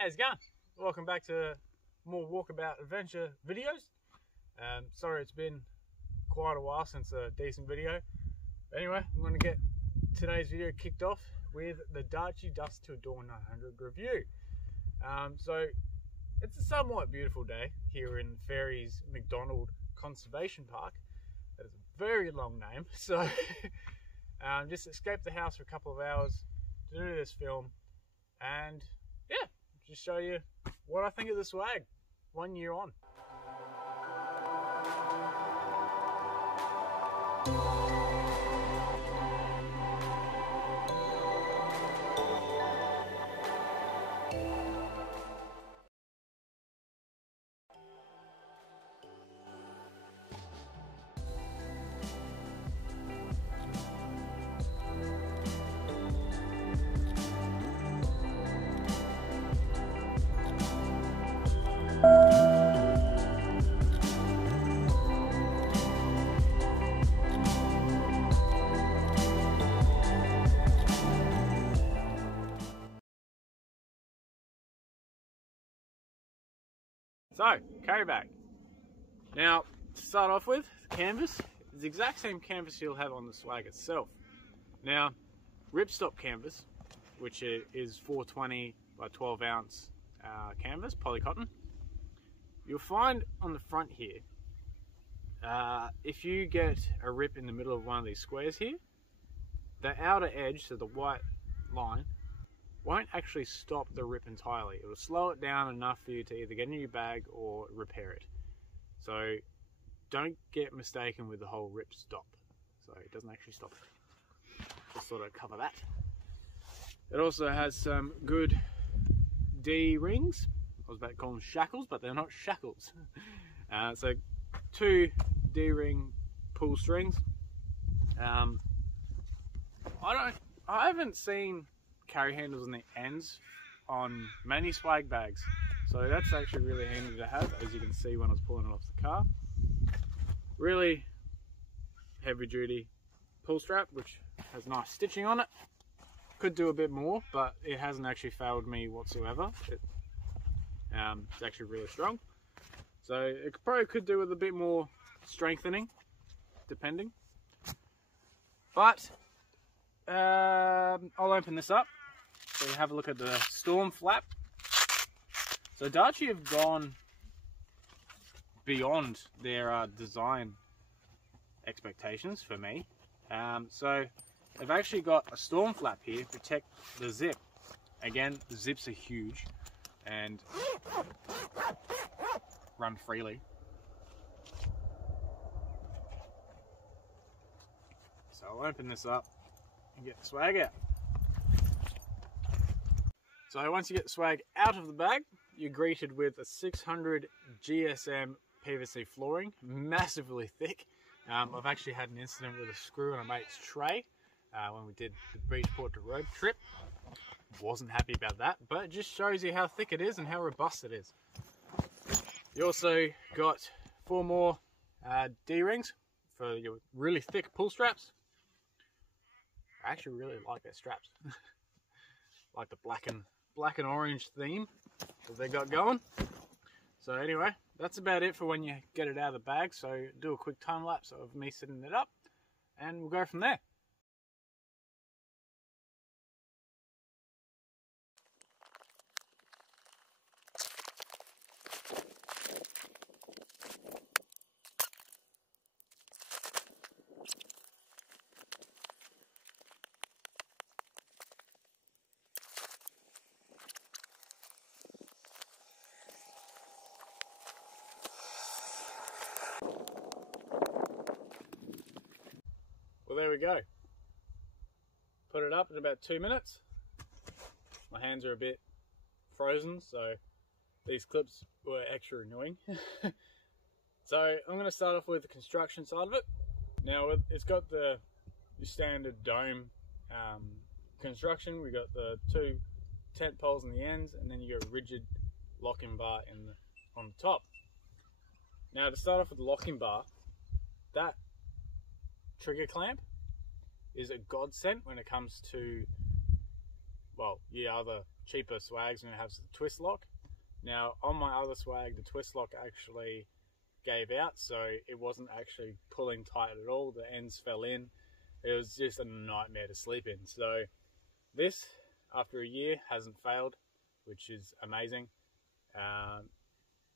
How's it going? Welcome back to more walkabout adventure videos. Sorry it's been quite a while since a decent video. But anyway, I'm going to get today's video kicked off with the Darche Dusk to Dawn 900 review. So it's a somewhat beautiful day here in Ferry's McDonald Conservation Park. That is a very long name. So just escaped the house for a couple of hours to do this film, and yeah, just show you what I think of the swag 1 year on. So, carry bag. Now, to start off with, the canvas is the exact same canvas you'll have on the swag itself. Now, ripstop canvas, which is 420 by 12 ounce canvas, polycotton. You'll find on the front here, if you get a rip in the middle of one of these squares here, the outer edge, so the white line, won't actually stop the rip entirely. It will slow it down enough for you to either get a new bag or repair it. So don't get mistaken with the whole rip stop. So it doesn't actually stop it. Just sort of cover that. It also has some good D rings. I was about to call them shackles, but they're not shackles. So 2 D ring pull strings. I haven't seen carry handles on the ends on many swag bags, so that's actually really handy to have, as you can see when I was pulling it off the car. Really heavy duty pull strap, which has nice stitching on it. Could do a bit more, but it hasn't actually failed me whatsoever. It's actually really strong, so it probably could do with a bit more strengthening, depending. But I'll open this up so you have a look at the storm flap. So Darche have gone beyond their design expectations for me. So they've actually got a storm flap here to protect the zip. Again, the zips are huge and run freely. So I'll open this up and get the swag out. So once you get the swag out of the bag, you're greeted with a 600 GSM PVC flooring, massively thick. I've actually had an incident with a screw on a mate's tray when we did the Bridgeport to road trip. Wasn't happy about that, but it just shows you how thick it is and how robust it is. You also got 4 more D-rings for your really thick pull straps. I actually really like their straps. Like the black and orange theme that they got going. So anyway, that's about it for when you get it out of the bag. So do a quick time lapse of me setting it up and we'll go from there. Well, there we go. Put it up in about 2 minutes. My hands are a bit frozen, so these clips were extra annoying. So I'm going to start off with the construction side of it. Now it's got the standard dome construction. We got the 2 tent poles on the ends, and then you got a rigid locking bar on the top. Now to start off with the locking bar, that trigger clamp is a godsend when it comes to well, your other cheaper swags when it has the twist lock. Now on my other swag, the twist lock actually gave out, so it wasn't actually pulling tight at all. The ends fell in. It was just a nightmare to sleep in. So this, after a year, hasn't failed, which is amazing.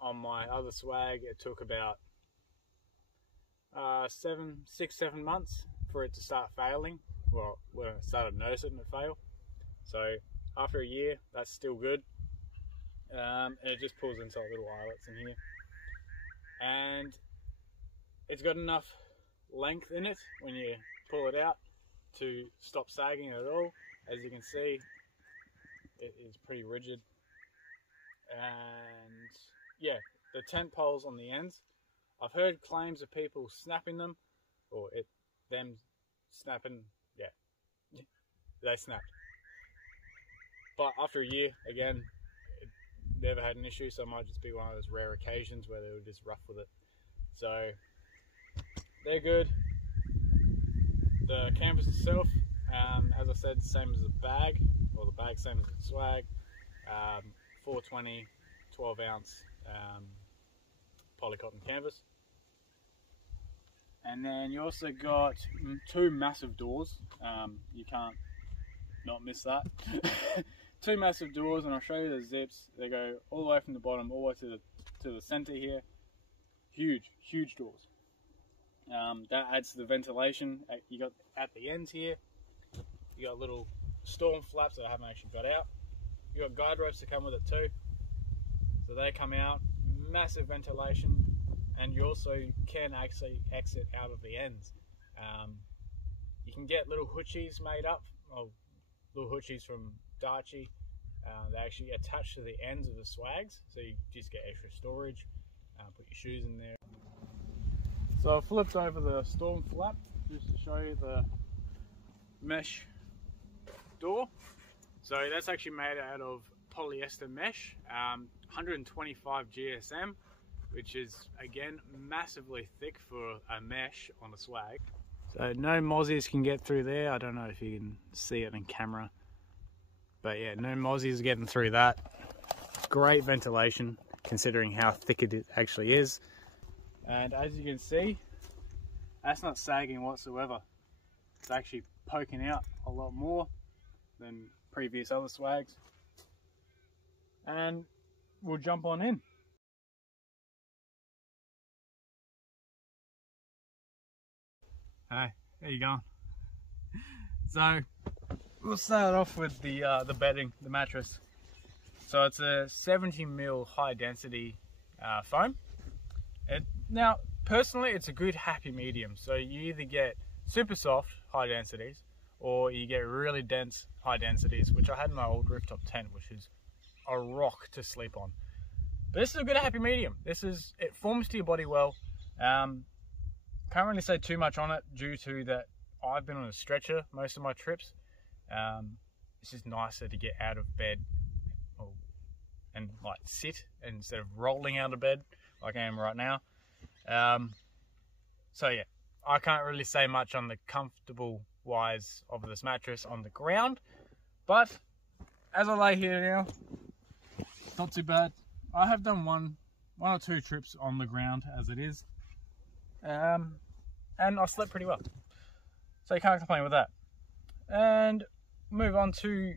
On my other swag, it took about 6-7 months for it to start failing. Well, when I started noticing it fail. So after a year, that's still good. And it just pulls inside little eyelets in here. And it's got enough length in it when you pull it out to stop sagging at all. As you can see, it is pretty rigid. And yeah, the tent poles on the ends, I've heard claims of people snapping them, or them snapping. Yeah, they snapped. But after a year, again, it never had an issue, so it might just be one of those rare occasions where they were just rough with it. So they're good. The canvas itself, as I said, same as the bag, or the bag same as the swag. 420 12 ounce polycotton canvas. And then you also got 2 massive doors. You can't not miss that. 2 massive doors, and I'll show you the zips. They go all the way from the bottom all the way to the center here. Huge doors. That adds to the ventilation. You got at the ends here, you got little storm flaps that I haven't actually got out. You got guide ropes to come with it too, so they come out. Massive ventilation, and you also can actually exit out of the ends. You can get little hoochies made up, little hoochies from Darche. They actually attach to the ends of the swags, so you just get extra storage. Put your shoes in there. So I flipped over the storm flap just to show you the mesh door. So that's actually made out of polyester mesh, 125 GSM, which is again massively thick for a mesh on a swag. So no mozzies can get through there. I don't know if you can see it in camera, but yeah, no mozzies getting through that. Great ventilation considering how thick it actually is. And as you can see, that's not sagging whatsoever. It's actually poking out a lot more than previous other swags. And we'll jump on in. Hey, how you going? So we'll start off with the bedding, the mattress. So it's a 70mm high density foam. Now, personally, it's a good happy medium. So you either get super soft high densities, or you get really dense high densities, which I had in my old rooftop tent, which is a rock to sleep on. But this is a good happy medium. It forms to your body well. Can't really say too much on it due to that I've been on a stretcher most of my trips. It's just nicer to get out of bed and like sit instead of rolling out of bed like I am right now. So yeah, I can't really say much on the comfortable wise of this mattress on the ground, but as I lay here now, not too bad. I have done one or two trips on the ground as it is, and I've slept pretty well, so you can't complain with that. And move on to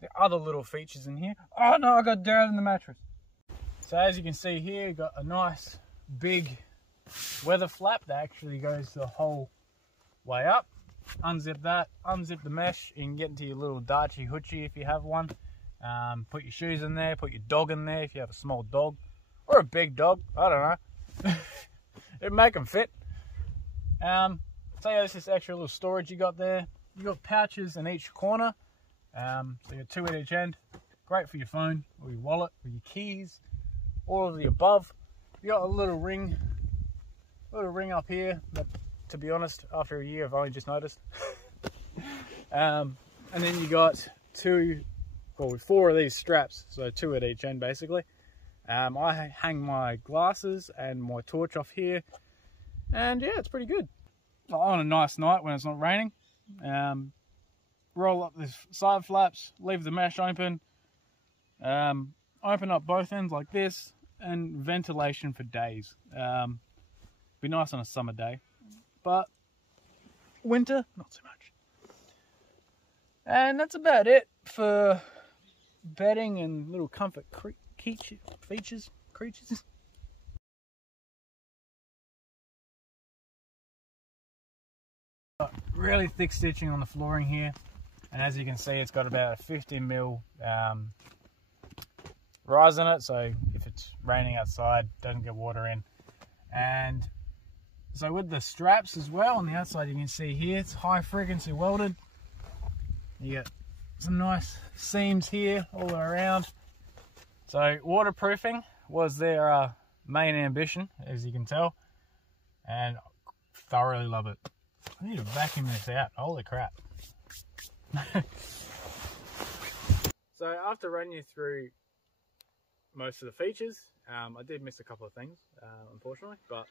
the other little features in here. Oh no, I got dirt in the mattress. So as you can see here, got a nice big weather flap that actually goes the whole way up. Unzip that, unzip the mesh, you can get into your little Darche hoochie if you have one. Put your shoes in there, put your dog in there if you have a small dog, or a big dog, I don't know. It'd make them fit. So yeah, this is extra little storage you got there. You got pouches in each corner, so you got 2 at each end. Great for your phone, or your wallet, or your keys, all of the above. You got a little ring up here that, to be honest, after a year I've only just noticed. And then you got 4 of these straps, so 2 at each end basically. I hang my glasses and my torch off here, and yeah, it's pretty good. On a nice night when it's not raining, roll up the side flaps, leave the mesh open, open up both ends like this, and ventilation for days. Be nice on a summer day, but winter, not so much. And that's about it for bedding and little comfort creatures. Really thick stitching on the flooring here, and as you can see, it's got about a 50mm rise in it, so if it's raining outside, doesn't get water in. And so with the straps as well on the outside, you can see here it's high frequency welded. You get some nice seams here all around. So waterproofing was their main ambition, as you can tell, and thoroughly love it. I need to vacuum this out. Holy crap. So after running you through most of the features, I did miss a couple of things, unfortunately, but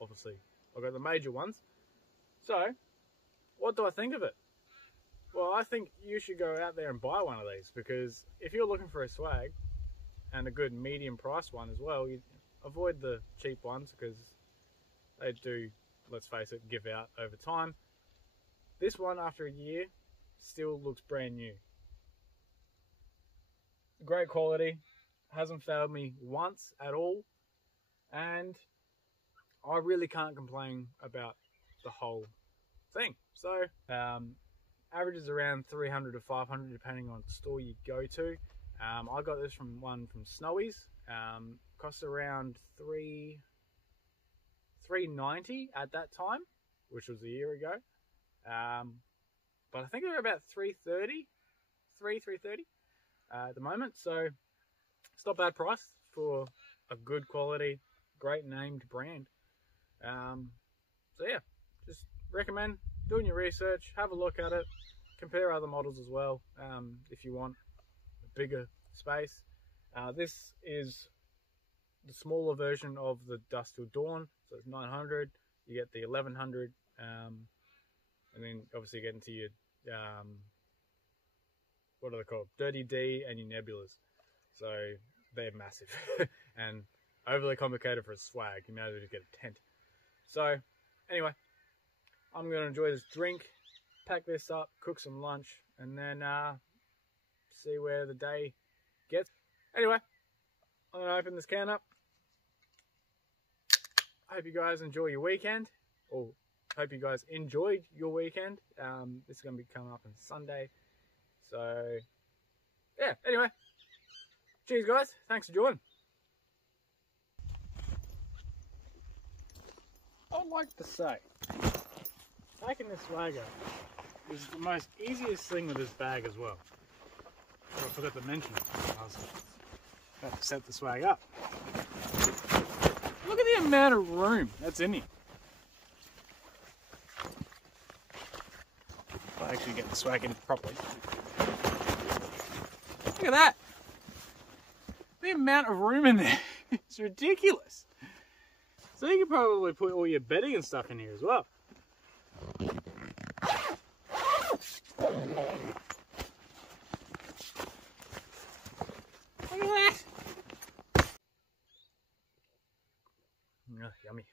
obviously I've got the major ones. So what do I think of it? Well, I think you should go out there and buy one of these, because if you're looking for a swag and a good medium price one as well, you avoid the cheap ones because they do, let's face it, give out over time. This one, after a year, still looks brand new. Great quality, hasn't failed me once at all, and I really can't complain about the whole thing. So averages around 300 to 500 depending on the store you go to. I got this from Snowy's. Cost around $390 at that time, which was a year ago. But I think they're about $330 at the moment. So it's not bad price for a good quality, great named brand. So yeah, just recommend doing your research, have a look at it, compare other models as well if you want a bigger space. This is the smaller version of the Dusk till Dawn, so it's 900. You get the 1100, and then obviously you get into your what are they called? Dirty D and your Nebulas. So they're massive and overly complicated for a swag. You may as well just get a tent. So anyway, I'm going to enjoy this drink, pack this up, cook some lunch, and then see where the day gets. Anyway, I'm going to open this can up. I hope you guys enjoy your weekend, or hope you guys enjoyed your weekend. This is going to be coming up on Sunday. So, yeah, anyway. Cheers, guys. Thanks for joining. I'd like to say, packing this swag up is the most easiest thing with this bag as well. I forgot to mention it. I was about to set the swag up. Look at the amount of room that's in here. If I actually get the swag in properly. Look at that. The amount of room in there. It's ridiculous. So you can probably put all your bedding and stuff in here as well. Look at that. Yummy.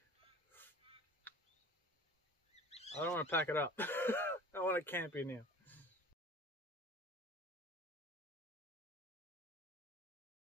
I don't want to pack it up. I want to camp here now.